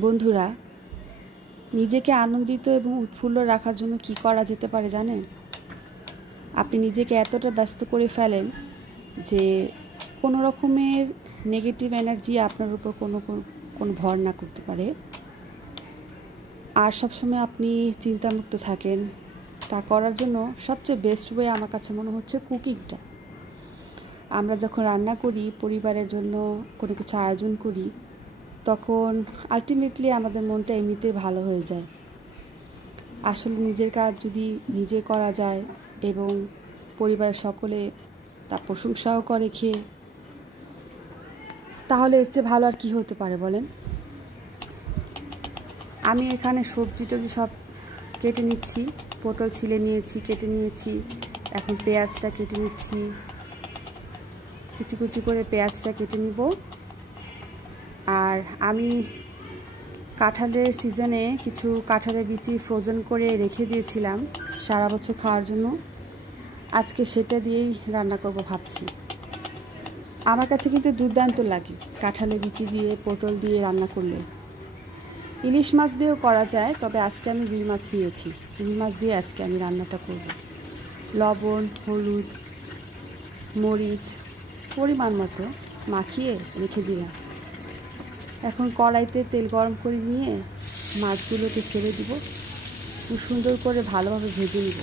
বন্ধুরা, নিজেকে আনন্দিত এবং উৎফুল্ল রাখার জন্য কি করা যেতে পারে জানেন? আপনি নিজেকে এতটা ব্যস্ত করে ফেলেন যে কোনো রকমের নেগেটিভ এনার্জি আপনার উপর কোনো ভর না করতে পারে। আর সবসময় আপনি চিন্তামুক্ত থাকেন। তা করার জন্য সবচেয়ে বেস্ট ওয়ে আমার কাছে মনে হচ্ছে কুকিংটা। আমরা যখন রান্না করি, পরিবারের জন্য কোনো কিছু আয়োজন করি, তখন আলটিমেটলি আমাদের মনটা এমনিতেই ভালো হয়ে যায়। আসলে নিজের কাজ যদি নিজে করা যায় এবং পরিবারের সকলে তার প্রশংসাও করে খেয়ে, তাহলে এর চেয়ে ভালো আর কী হতে পারে বলেন? আমি এখানে সবজি টবজি সব কেটে নিচ্ছি। পটল ছিলে নিয়েছি, কেটে নিয়েছি। এখন পেঁয়াজটা কেটে নিচ্ছি, কুচি কুচি করে পেঁয়াজটা কেটে নিব। আর আমি কাঁঠালের সিজনে কিছু কাঁঠালের বিচি ফ্রোজেন করে রেখে দিয়েছিলাম সারা বছর খাওয়ার জন্য। আজকে সেটা দিয়েই রান্না করব ভাবছি। আমার কাছে কিন্তু দুর্দান্ত লাগে কাঁঠালের বিচি দিয়ে পটল দিয়ে রান্না করলে। ইলিশ মাছ দিয়েও করা যায়, তবে আজকে আমি রুই মাছ নিয়েছি। রুই মাছ দিয়ে আজকে আমি রান্নাটা করব। লবণ, হলুদ, মরিচ পরিমাণ মতো মাখিয়ে রেখে দিলাম। এখন কড়াইতে তেল গরম করে নিয়ে মাছগুলোকে ছেড়ে দিব। খুব সুন্দর করে ভালোভাবে ভেজে নিব।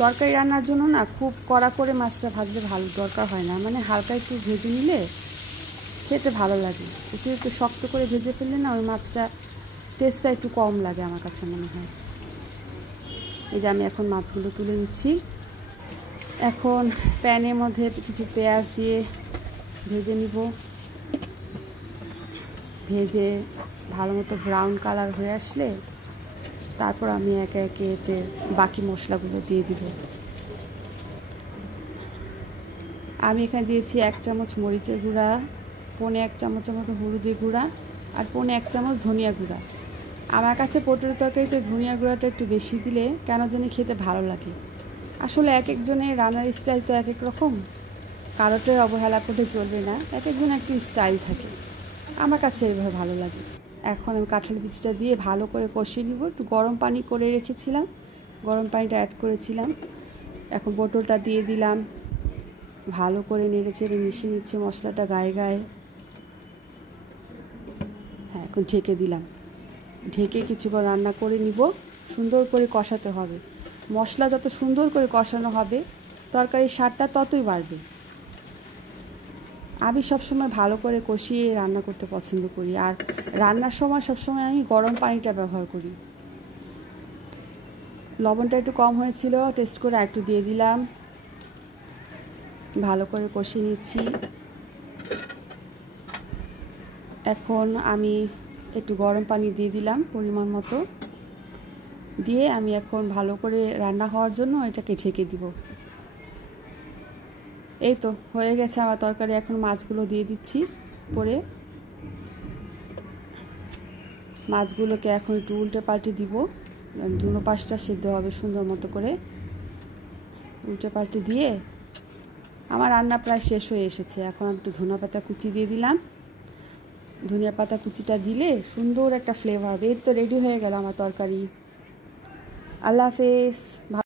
তরকারি রান্নার জন্য না খুব কড়া করে মাছটা ভাজলে ভালো দরকার হয় না, মানে হালকা একটু ভেজে নিলে খেতে ভালো লাগে। একটু শক্ত করে ভেজে ফেললে না ওই মাছটা টেস্টটা একটু কম লাগে আমার কাছে মনে হয়। এই যে আমি এখন মাছগুলো তুলে নিচ্ছি। এখন প্যানের মধ্যে কিছু পেঁয়াজ দিয়ে ভেজে নিব। ভেজে ভালো মতো ব্রাউন কালার হয়ে আসলে তারপর আমি একে একে এতে বাকি মশলাগুলো দিয়ে দিব। আমি এখানে দিয়েছি 1 চামচ মরিচের গুঁড়া, 1.25 চামচের মতো হলুদের গুঁড়া আর 1.25 চামচ ধনিয়া গুঁড়া। আমার কাছে পটলের তরকারিতে ধনিয়া গুঁড়াটা একটু বেশি দিলে কেন জানি খেতে ভালো লাগে। আসলে এক একজনের রান্নার স্টাইল তো এক এক রকম, কারোটাই অবহেলা করতে চলবে না। এক একজন একটু স্টাইল থাকে, আমার কাছে এইভাবে ভালো লাগে। এখন আমি কাঁঠাল বিচিটা দিয়ে ভালো করে কষিয়ে নিব। একটু গরম পানি করে রেখেছিলাম, গরম পানিটা অ্যাড করেছিলাম। এখন পটলটা দিয়ে দিলাম, ভালো করে নেড়ে চেড়ে মিশিয়ে নিচ্ছি মশলাটা গায়ে গায়ে। হ্যাঁ, এখন ঢেকে দিলাম। ঢেকে কিছুক্ষণ রান্না করে নিব। সুন্দর করে কষাতে হবে। মশলা যত সুন্দর করে কষানো হবে তরকারির স্বাদটা ততই বাড়বে। আমি সবসময় ভালো করে কষিয়ে রান্না করতে পছন্দ করি। আর রান্নার সময় সবসময় আমি গরম পানিটা ব্যবহার করি। লবণটা একটু কম হয়েছিল, টেস্ট করে একটু দিয়ে দিলাম। ভালো করে কষিয়ে নিচ্ছি। এখন আমি একটু গরম পানি দিয়ে দিলাম পরিমাণ মতো। দিয়ে আমি এখন ভালো করে রান্না হওয়ার জন্য এটাকে ঢেকে দিব। এই তো হয়ে গেছে আমার তরকারি। এখন মাছগুলো দিয়ে দিচ্ছি পরে। মাছগুলোকে এখন একটু উল্টে পাল্টে দিব, দুনো পাশটা সিদ্ধ হবে সুন্দর মতো করে। উল্টে পাল্টে দিয়ে আমার রান্না প্রায় শেষ হয়ে এসেছে। এখন একটু ধনিয়া পাতা কুচি দিয়ে দিলাম। ধনিয়া পাতা কুচিটা দিলে সুন্দর একটা ফ্লেভার হবে। এই তো রেডি হয়ে গেল আমার তরকারি। আল্লাহ হাফেজ।